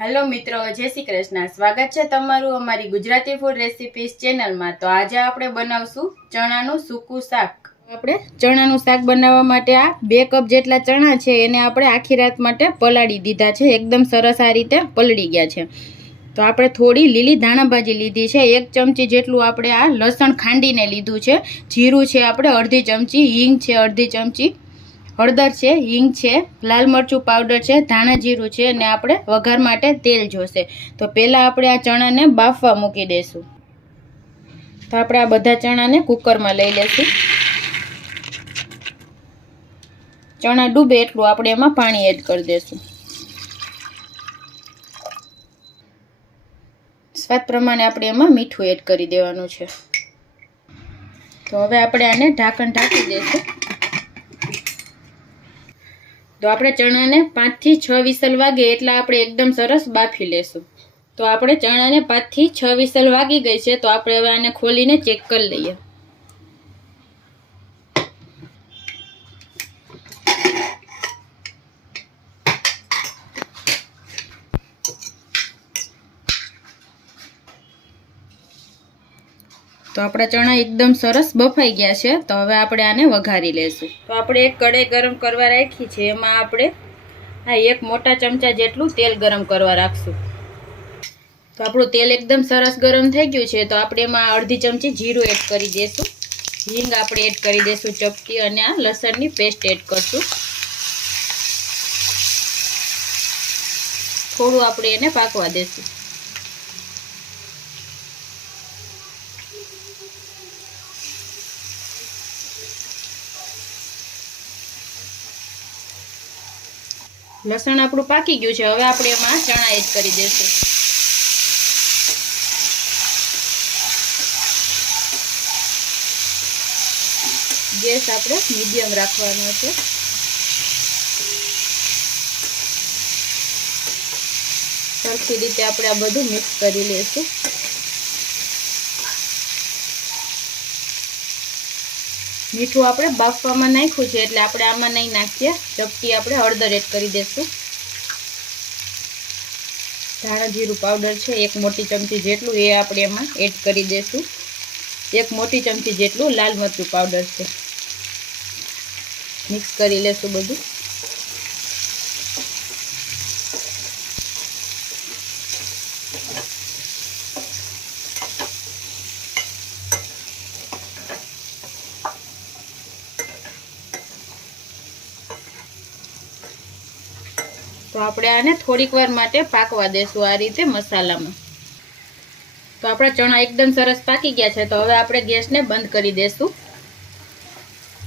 Hello મિત્રો, જય શ્રી કૃષ્ણ. સ્વાગત છે તમારું અમારી ગુજરાતી ફૂડ રેસિપીસ ચેનલમાં તો આજે આપણે બનાવશું ચણાનું સૂકું શાક. આપણે ચણાનું શાક બનાવવા માટે આ બે કપ જેટલા ચણા છે, એને આપણે આખી રાત માટે પલાળી દીધા છે. એકદમ સરસ આ રીતે પલળી ગયા છે. તો આપણે થોડી લીલી ધાણાભાજી લીધી છે. એક ચમચી જેટલું આપણે આ લસણ ખાંડીને લીધું છે. જીરું છે આપણે અડધી ચમચી, હિંગ છે અડધી ચમચી. હળદર છે, હિંગ છે, લાલ મરચું પાવડર છે, ધાણા જીરું છે અને આપણે વઘાર માટે તેલ જોશે. તો પહેલાં આપણે આ ચણાને બાફવા મૂકી દઈશું તો આપણે આ બધા ચણાને કુકરમાં લઈ લઈશું ચણા ડૂબે એટલું આપણે એમાં પાણી એડ કરી દઈશું સ્વાદ પ્રમાણે આપણે એમાં મીઠું એડ કરી દેવાનું છે. તો હવે આપણે આને ઢાંકણ ઢાંકી દઈશું તો આપણે ચણાને પાંચથી છ વિસલ વાગે એટલે આપણે એકદમ સરસ બાફી લેશું. તો આપણે ચણાને પાંચથી છ વિસલ વાગી ગઈ છે, તો આપણે હવે આને ખોલીને ચેક કરી લઈએ. તો આપણા ચણા એકદમ સરસ બફાઈ ગયા છે, તો હવે આપણે આને વઘારી લેશું. તો આપણે એક કઢાઈ ગરમ કરવા રાખી છે, એમાં આપણે હા, એક મોટા ચમચા જેટલું તેલ ગરમ કરવા રાખશું. તો આપણું તેલ એકદમ સરસ ગરમ થઈ ગયું છે, તો આપણે એમાં અડધી ચમચી જીરું એડ કરી દઈશું હિંગ આપણે એડ કરી દઈશું ચપટી અને આ લસણની પેસ્ટ એડ કરશું. થોડું આપણે એને પાકવા દઈશું લસણ આપણું પાકી ગયું છે. હવે આપણે એમાં ચણા એડ કરી દઈશું. ગેસ આપણે મીડિયમ રાખવાનો છે. સરખી રીતે આપણે આ બધું મિક્સ કરી લઈશું. મીઠું આપણે બાફવામાં નાખ્યું છે એટલે આપણે આમાં નહીં નાખીએ. ચપટી આપણે હળદર એડ કરી દઈશું. ધાણા જીરું પાવડર છે, એક મોટી ચમચી જેટલું, એ આપણે એમાં એડ કરી દઈશું. એક મોટી ચમચી જેટલું લાલ મરચું પાવડર છે. મિક્સ કરી લેશું બધું. તો આપણે આને થોડીક વાર માટે પાકવા દેશું આ રીતે મસાલામાં. તો આપણા ચણા એકદમ સરસ પાકી ગયા છે, તો હવે આપણે ગેસને બંધ કરી દેશું.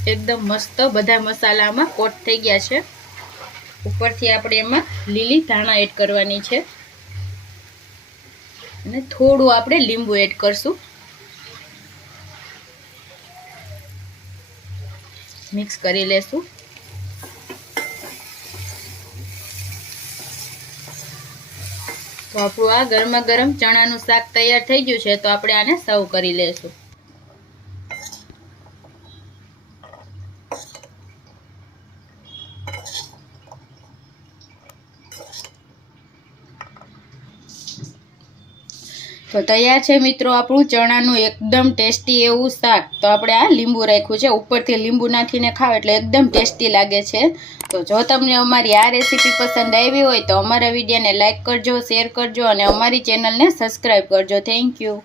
એકદમ મસ્ત બધા મસાલામાં કોટ થઈ ગયા છે. ઉપરથી આપણે એમાં લીલી ધાણા એડ કરવાની છે. અને થોડું આપણે લીંબુ એડ કરશું. મિક્સ કરી લેશું. તો આપણું આ ગરમા ગરમ ચણાનું શાક તૈયાર થઈ ગયું છે, તો આપણે આને સર્વ કરી લેશું. તો તૈયાર છે મિત્રો આપણું ચણાનું એકદમ ટેસ્ટી એવું શાક. તો આપણે આ લીંબુ રાખ્યું છે. ઉપરથી લીંબુ નાખીને ખાવ એટલે એકદમ ટેસ્ટી લાગે છે. તો જો તમને અમારી આ રેસીપી પસંદ આવી હોય તો અમારા વિડીયોને લાઇક કરજો, શેર કરજો અને અમારી ચેનલને સબસ્ક્રાઈબ કરજો. Thank you.